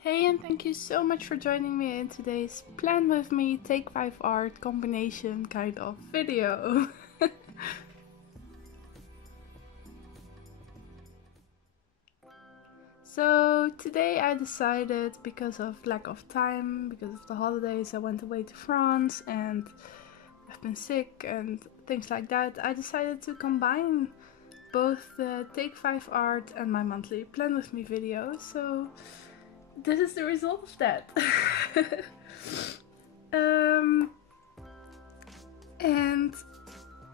Hey, and thank you so much for joining me in today's Plan With Me Take 5 Art combination kind of video. So today I decided, because of lack of time, because of the holidays, I went away to France and I've been sick and things like that, I decided to combine both the Take 5 Art and my monthly Plan With Me video. So this is the result of that. And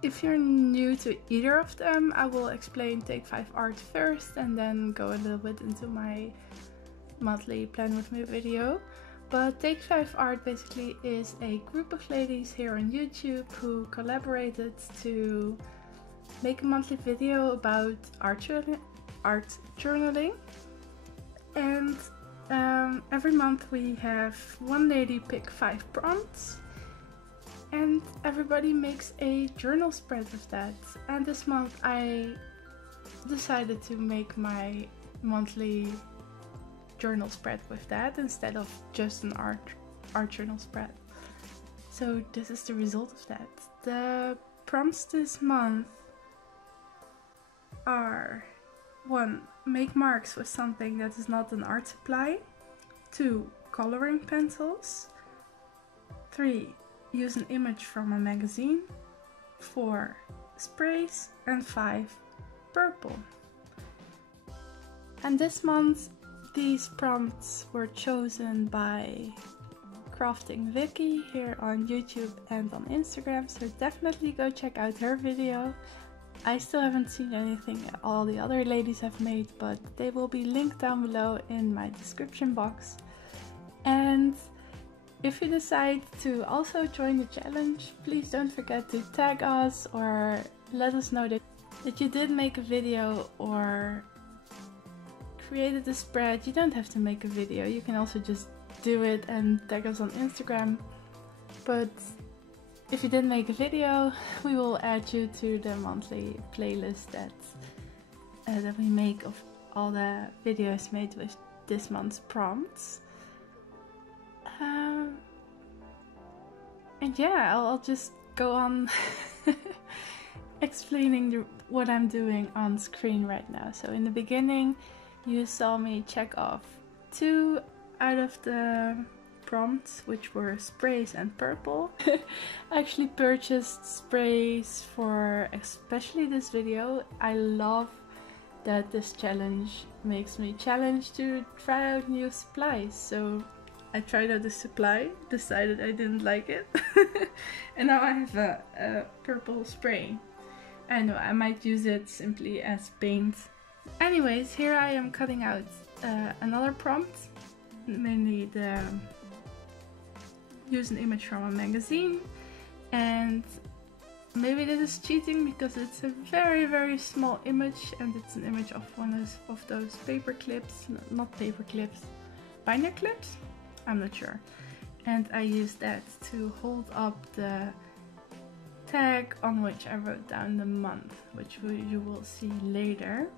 if you're new to either of them, I will explain Take 5 Art first and then go a little bit into my monthly Plan With Me video. But Take 5 Art basically is a group of ladies here on YouTube who collaborated to make a monthly video about art journaling. And every month we have one lady pick 5 prompts and everybody makes a journal spread of that. And this month I decided to make my monthly journal spread with that instead of just an art journal spread. So this is the result of that. The prompts this month are: 1. Make marks with something that is not an art supply. 2. Coloring pencils. 3. Use an image from a magazine. 4. Sprays. And 5. Purple. And this month these prompts were chosen by Crafting Vicky here on YouTube and on Instagram, so definitely go check out her video. I still haven't seen anything all the other ladies have made, but they will be linked down below in my description box. And if you decide to also join the challenge, please don't forget to tag us or let us know that you did make a video or created a spread. You don't have to make a video, you can also just do it and tag us on Instagram. But if you did make a video, we will add you to the monthly playlist that we make of all the videos made with this month's prompts. And yeah, I'll just go on explaining what I'm doing on screen right now. So in the beginning you saw me check off 2 out of the prompts, which were sprays and purple. I actually purchased sprays for especially this video. I love that this challenge makes me challenge to try out new supplies. So I tried out the supply, decided I didn't like it, and now I have a purple spray. I know I might use it simply as paint. Anyways, here I am cutting out another prompt, mainly the use an image from a magazine. And maybe this is cheating because it's a very small image and it's an image of one of those paper clips, not paper clips, binder clips? I'm not sure. And I used that to hold up the tag on which I wrote down the month, which you will see later.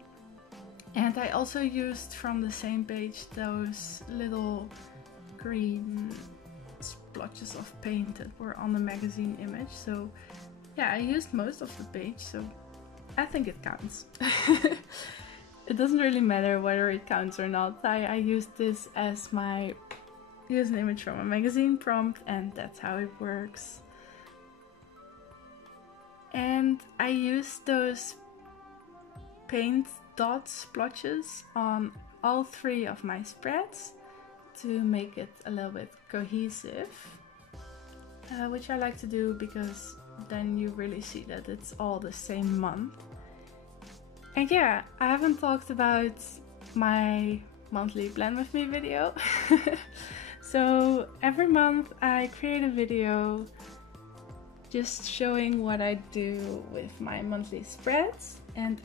And I also used from the same page those little green splotches of paint that were on the magazine image. So yeah, I used most of the page, so I think it counts. It doesn't really matter whether it counts or not. I used this as my use an image from a magazine prompt, and that's how it works. And I used those paint dot splotches on all 3 of my spreads to make it a little bit cohesive, which I like to do because then you really see that it's all the same month. And yeah, I haven't talked about my monthly Plan With Me video. So every month I create a video just showing what I do with my monthly spreads, and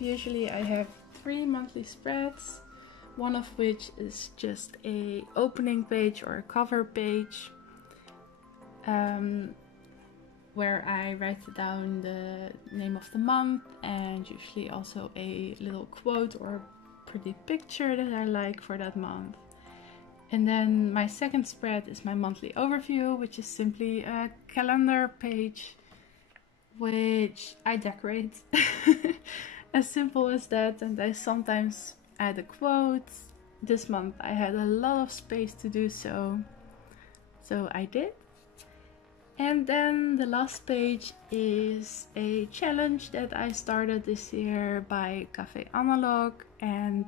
usually I have 3 monthly spreads, one of which is just a opening page or a cover page, where I write down the name of the month and usually also a little quote or pretty picture that I like for that month. And then my second spread is my monthly overview, which is simply a calendar page which I decorate. As simple as that, and I sometimes add a quote. This month I had a lot of space to do so I did. And then the last page is a challenge that I started this year by Café Analog, and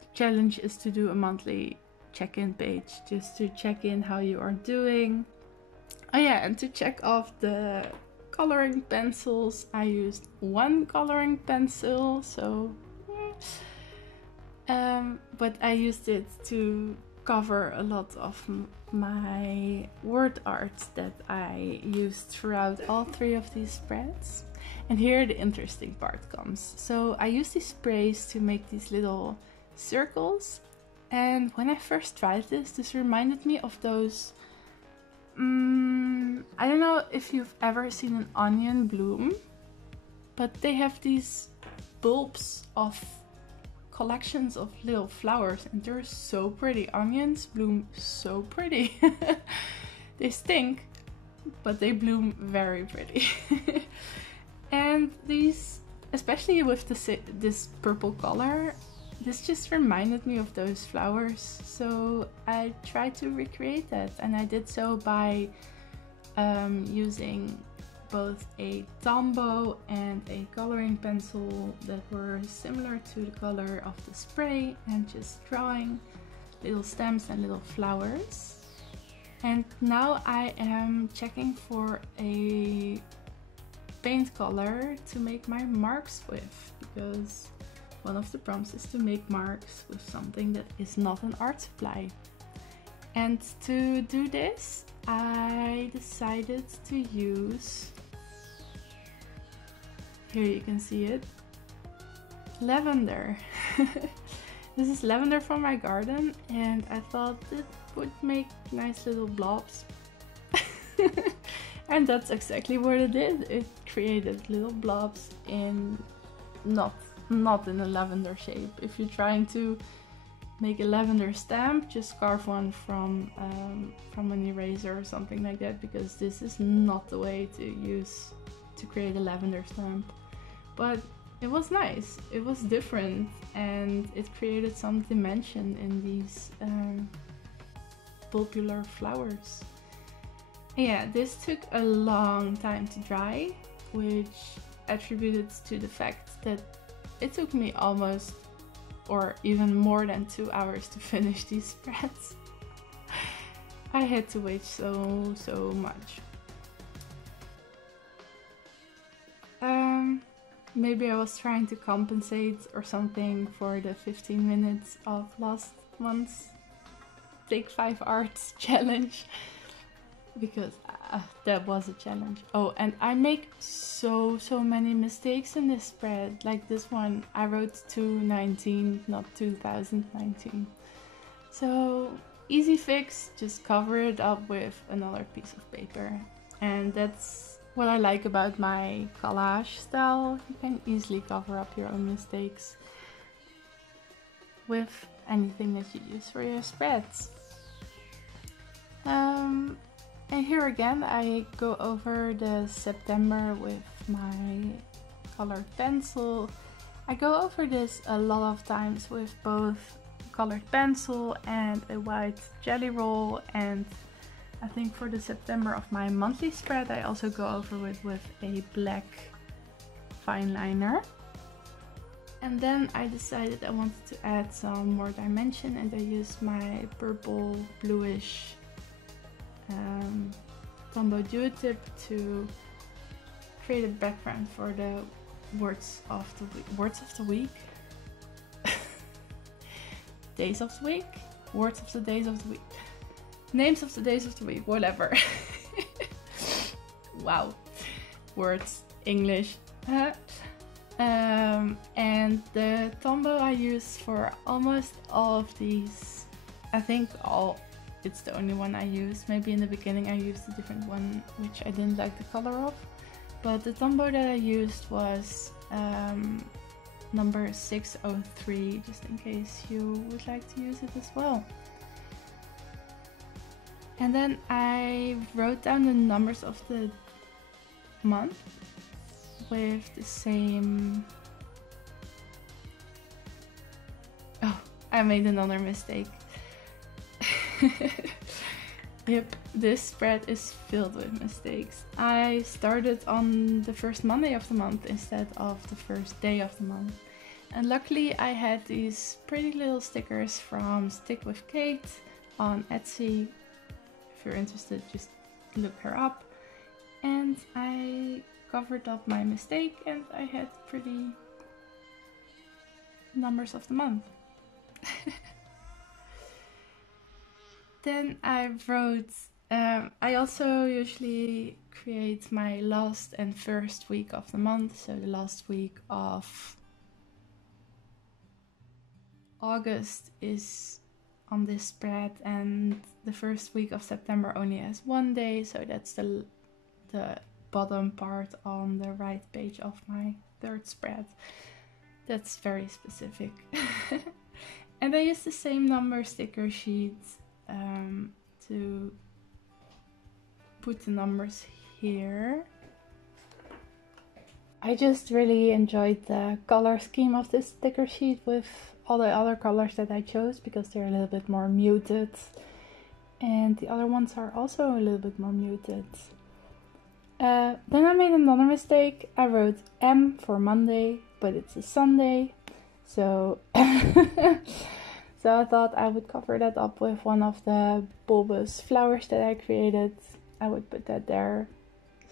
the challenge is to do a monthly check-in page, just to check in how you are doing. Oh yeah, and to check off the coloring pencils. I used one coloring pencil, but I used it to cover a lot of my word art that I used throughout all 3 of these spreads. And here the interesting part comes. So I used these sprays to make these little circles, and when I first tried this reminded me of those I don't know if you've ever seen an onion bloom, but they have these bulbs of collections of little flowers, and they're so pretty. Onions bloom so pretty. They stink, but they bloom very pretty. And these, especially with this purple color, this just reminded me of those flowers, so I tried to recreate that, and I did so by using both a Tombow and a coloring pencil that were similar to the color of the spray, and just drawing little stems and little flowers. And now I am checking for a paint color to make my marks with, because one of the prompts is to make marks with something that is not an art supply. And to do this, I decided to use, here you can see it, lavender. This is lavender from my garden, and I thought it would make nice little blobs. And that's exactly what it did. It created little blobs in not in a lavender shape. If you're trying to make a lavender stamp, just carve one from an eraser or something like that, because this is not the way to use to create a lavender stamp. But it was nice, it was different, and it created some dimension in these bulbular flowers. Yeah, this took a long time to dry, which attributed to the fact that it took me almost, or even more than 2 hours to finish these spreads. I had to wait so much. Maybe I was trying to compensate or something for the 15 minutes of last month's Take 5 Arts challenge, because that was a challenge. Oh, and I make so many mistakes in this spread. Like this one, I wrote 2019, not 2019. So easy fix, just cover it up with another piece of paper. And that's what I like about my collage style. You can easily cover up your own mistakes with anything that you use for your spreads. And here again I go over the September with my colored pencil. I go over this a lot of times with both colored pencil and a white jelly roll, and I think for the September of my monthly spread I also go over it with a black fine liner. And then I decided I wanted to add some more dimension, and I used my purple bluish Tombow Duo Tip to create a background for the words of the week. Days of the week? Words of the days of the week. Names of the days of the week, whatever. Wow. Words, English. And the Tombow I use for almost all of these, I think it's the only one I used. Maybe in the beginning I used a different one which I didn't like the color of, but the Tombow that I used was number 603, just in case you would like to use it as well. And then I wrote down the numbers of the month with the same... Oh, I made another mistake. Yep, this spread is filled with mistakes. I started on the first Monday of the month instead of the first day of the month. And luckily I had these pretty little stickers from Stick with Kate on Etsy. If you're interested, just look her up. And I covered up my mistake and I had pretty numbers of the month. Then I wrote, I also usually create my last and first week of the month. So the last week of August is on this spread and the first week of September only has one day. So that's the bottom part on the right page of my third spread. That's very specific. And I use the same number sticker sheet to put the numbers here. I just really enjoyed the color scheme of this sticker sheet with all the other colors that I chose because they're a little bit more muted, and the other ones are also a little bit more muted. Then I made another mistake. I wrote M for Monday, but it's a Sunday, so so I thought I would cover that up with one of the bulbous flowers that I created. I would put that there.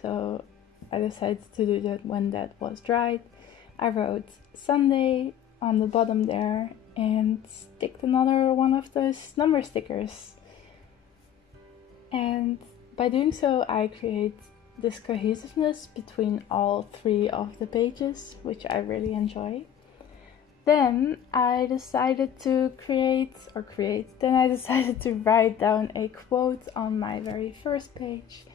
So I decided to do that when that was dried. I wrote Sunday on the bottom there and sticked another one of those number stickers. And by doing so, I create this cohesiveness between all three of the pages, which I really enjoy. Then I decided to then I decided to write down a quote on my very first page.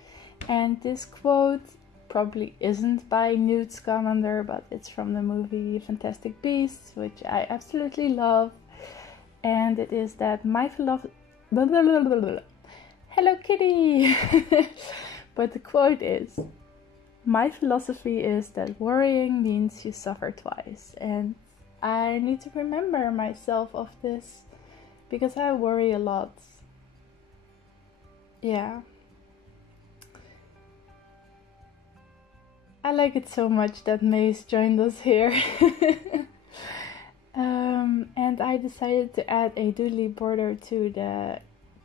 And this quote probably isn't by Newt Scamander, but it's from the movie Fantastic Beasts, which I absolutely love. And it is that my philosophy... Hello Kitty! But the quote is, "My philosophy is that worrying means you suffer twice." And I need to remember myself of this because I worry a lot. Yeah. I like it so much that Mace joined us here. And I decided to add a doodly border to the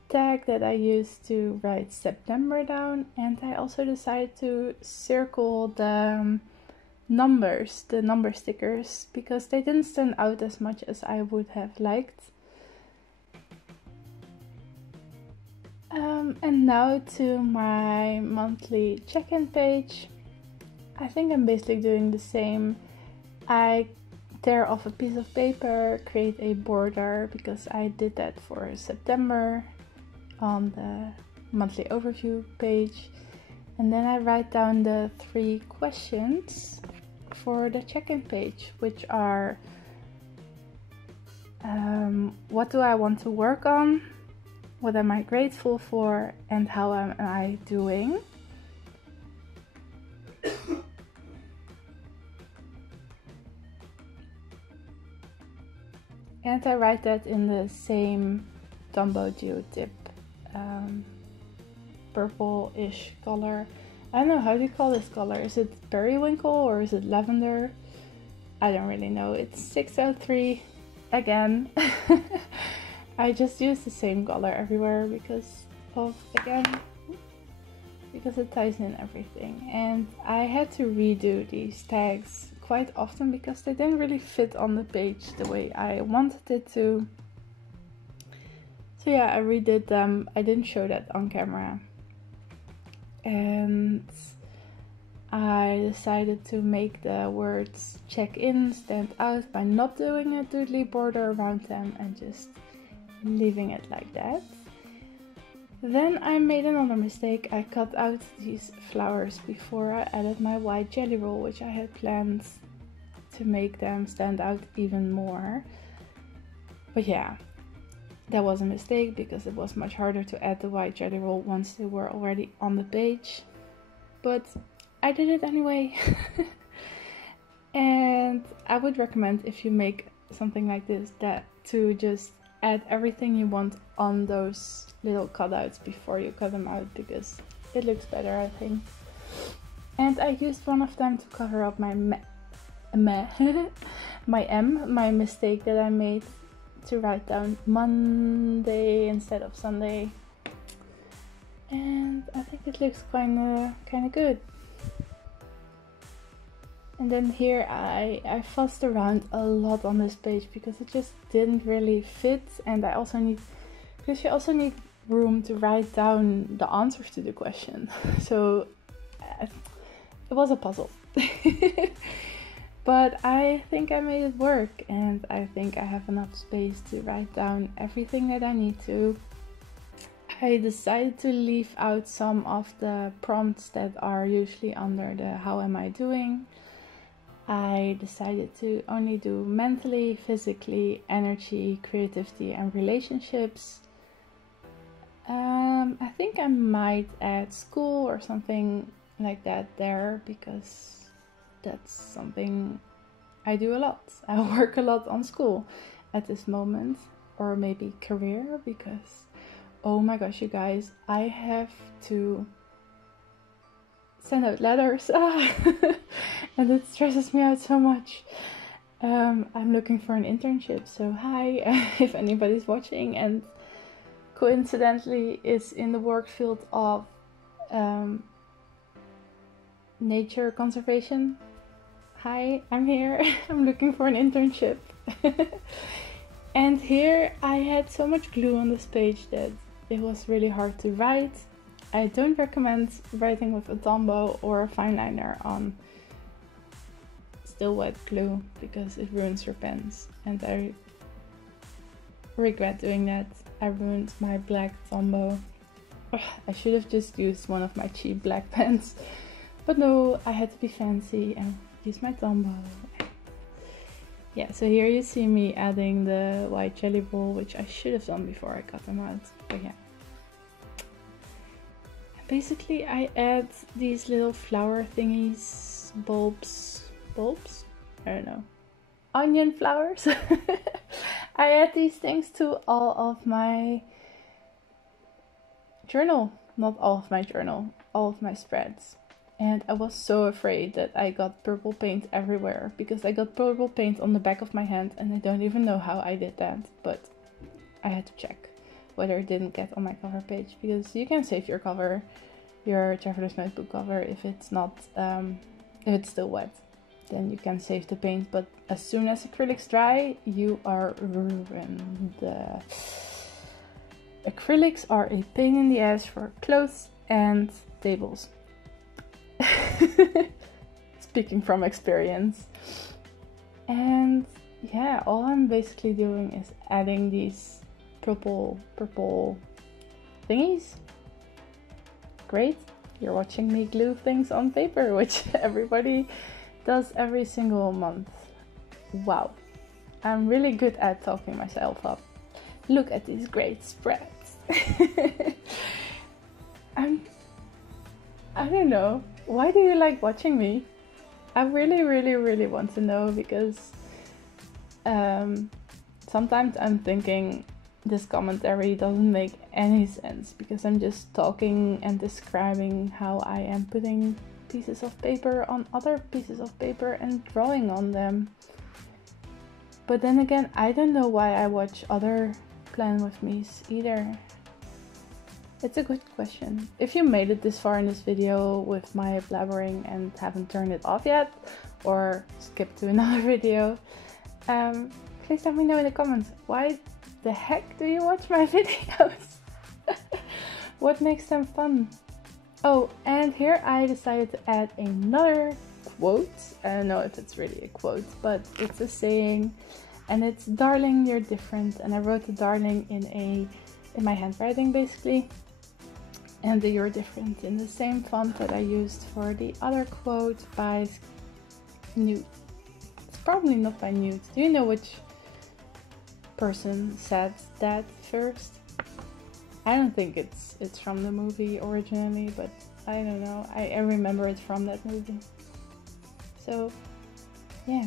tag that I used to write September down, and I also decided to circle the numbers, the number stickers, because they didn't stand out as much as I would have liked. And now to my monthly check-in page. I think I'm basically doing the same. I tear off a piece of paper, create a border, because I did that for September on the monthly overview page. And then I write down the 3 questions for the check-in page, which are what do I want to work on, what am I grateful for, and how am I doing. And I write that in the same Dumbo Geotip purple-ish color. I don't know, how do you call this color? Is it periwinkle or is it lavender? I don't really know. It's 603 again. I just use the same color everywhere because it ties in everything. And I had to redo these tags quite often because they didn't really fit on the page the way I wanted it to. So yeah, I redid them. I didn't show that on camera. And I decided to make the words check-in stand out by not doing a doodly border around them and just leaving it like that. Then I made another mistake. I cut out these flowers before I added my white jelly roll, which I had planned to make them stand out even more. But yeah, That was a mistake because it was much harder to add the white jelly roll once they were already on the page. But I did it anyway. And I would recommend, if you make something like this, that to just add everything you want on those little cutouts before you cut them out, because it looks better, I think. And I used one of them to cover up my my mistake that I made to write down Monday instead of Sunday. And I think it looks kinda good. And then here I fussed around a lot on this page because it just didn't really fit, and I also need, because you also need room to write down the answers to the question. So it was a puzzle. But I think I made it work, and I think I have enough space to write down everything that I need to. I decided to leave out some of the prompts that are usually under the how am I doing. I decided to only do mentally, physically, energy, creativity and relationships. I think I might add school or something like that there, because that's something I do a lot. I work a lot on school at this moment, or maybe career, because oh my gosh, you guys, I have to send out letters and it stresses me out so much. I'm looking for an internship, so hi if anybody's watching and coincidentally is in the work field of nature conservation. Hi, I'm here. I'm looking for an internship. And here I had so much glue on this page that it was really hard to write. I don't recommend writing with a Tombow or a fine liner on still wet glue because it ruins your pens, and I regret doing that. I ruined my black Tombow. I should have just used one of my cheap black pens, but no, I had to be fancy and use my Tombow. Yeah, so here you see me adding the white jelly roll, which I should have done before I cut them out, but yeah. Basically I add these little flower thingies, bulbs, I don't know, onion flowers. I add these things to all of my journal, not all of my journal, all of my spreads. And I was so afraid that I got purple paint everywhere, because I got purple paint on the back of my hand and I don't even know how I did that, but I had to check whether it didn't get on my cover page, because you can save your cover, your Traveler's Notebook cover, if it's not, if it's still wet, then you can save the paint, but as soon as acrylics dry, you are ruined. Acrylics are a pain in the ass for clothes and tables. Speaking from experience. And yeah, all I'm basically doing is adding these purple thingies. Great, you're watching me glue things on paper, which everybody does every single month. Wow, I'm really good at talking myself up. Look at these great spreads. I don't know, why do you like watching me? I really want to know, because sometimes I'm thinking this commentary doesn't make any sense, because I'm just talking and describing how I am putting pieces of paper on other pieces of paper and drawing on them. But then again, I don't know why I watch other Plan With Me's either. It's a good question. If you made it this far in this video with my blabbering and haven't turned it off yet, or skipped to another video, please let me know in the comments. Why the heck do you watch my videos? What makes them fun? Oh, and here I decided to add another quote. I don't know if it's really a quote, but it's a saying, and it's "Darling, you're different." And I wrote the "darling" in my handwriting basically, and the "you're different" in the same font that I used for the other quote by Newt. It's probably not by Newt. Do you know which person said that first. I don't think it's from the movie originally, but I don't know. I remember it from that movie. So, yeah.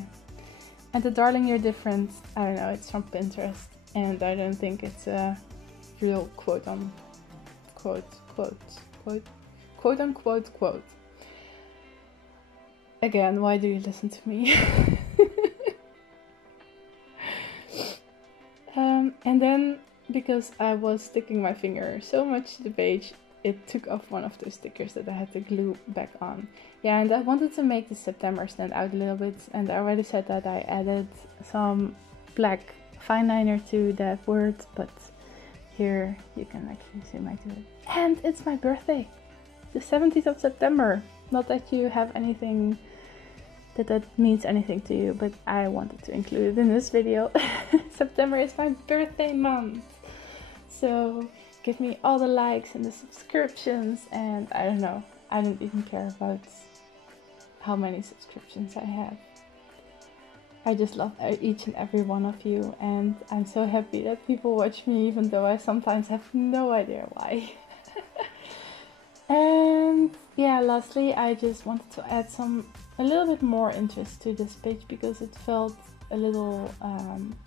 And the darling, you're different. I don't know. It's from Pinterest, and I don't think it's a real quote unquote quote. Again, why do you listen to me? And then, because I was sticking my finger so much to the page, it took off one of those stickers that I had to glue back on. Yeah, and I wanted to make the September stand out a little bit, and I already said that I added some black fine liner to that word, but here you can actually zoom into it. And it's my birthday, the 17th of September. Not that you have anything that means anything to you, but I wanted to include it in this video. September is my birthday month, so give me all the likes and the subscriptions, and I don't know, I don't even care about how many subscriptions I have. I just love each and every one of you, and I'm so happy that people watch me, even though I sometimes have no idea why. And yeah, lastly, I just wanted to add a little bit more interest to this page, because it felt a little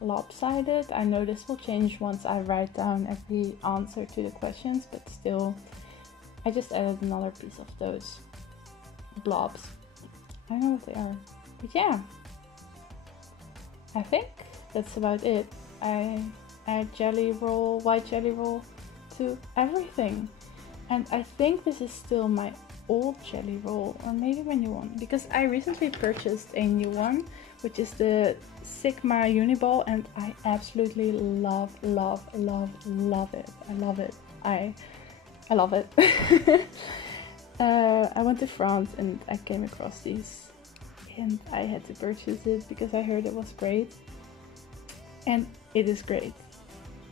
lopsided. I know this will change once I write down every answer to the questions, but still, I just added another piece of those blobs. I don't know what they are, but yeah, I think that's about it. I add jelly roll, white jelly roll to everything. And I think this is still my old jelly roll, or maybe my new one, because I recently purchased a new one, which is the Sigma Uniball, and I absolutely love it. I love it. I love it. I went to France and I came across these, and I had to purchase it because I heard it was great. And it is great.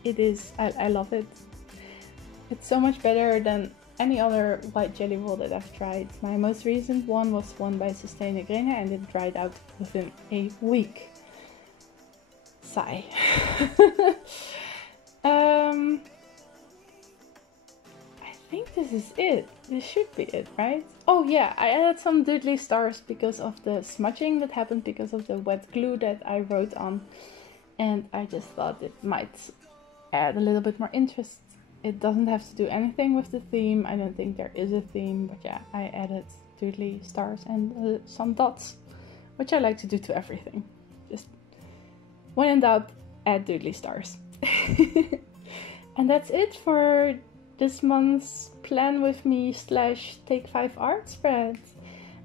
It is. I love it. It's so much better than any other white jelly roll that I've tried. My most recent one was one by Sustain Grena, and it dried out within a week. Sigh. I think this is it. This should be it, right? Oh yeah, I added some doodly stars because of the smudging that happened because of the wet glue that I wrote on. And I just thought it might add a little bit more interest. It doesn't have to do anything with the theme. I don't think there is a theme, but yeah, I added doodly stars and some dots, which I like to do to everything. Just when in doubt, add doodly stars. And that's it for this month's Plan With Me / Take 5 art spread.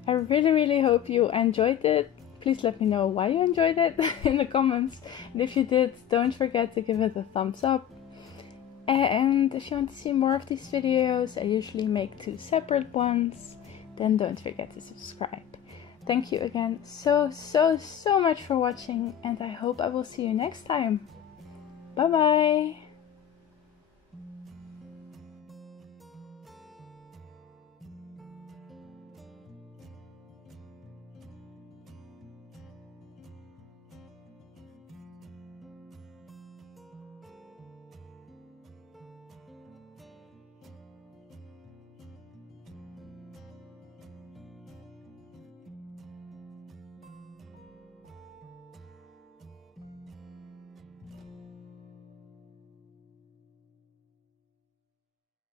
I really hope you enjoyed it. Please let me know why you enjoyed it in the comments. And if you did, don't forget to give it a thumbs up. And if you want to see more of these videos, I usually make 2 separate ones, then don't forget to subscribe. Thank you again so much for watching, and I hope I will see you next time. Bye bye!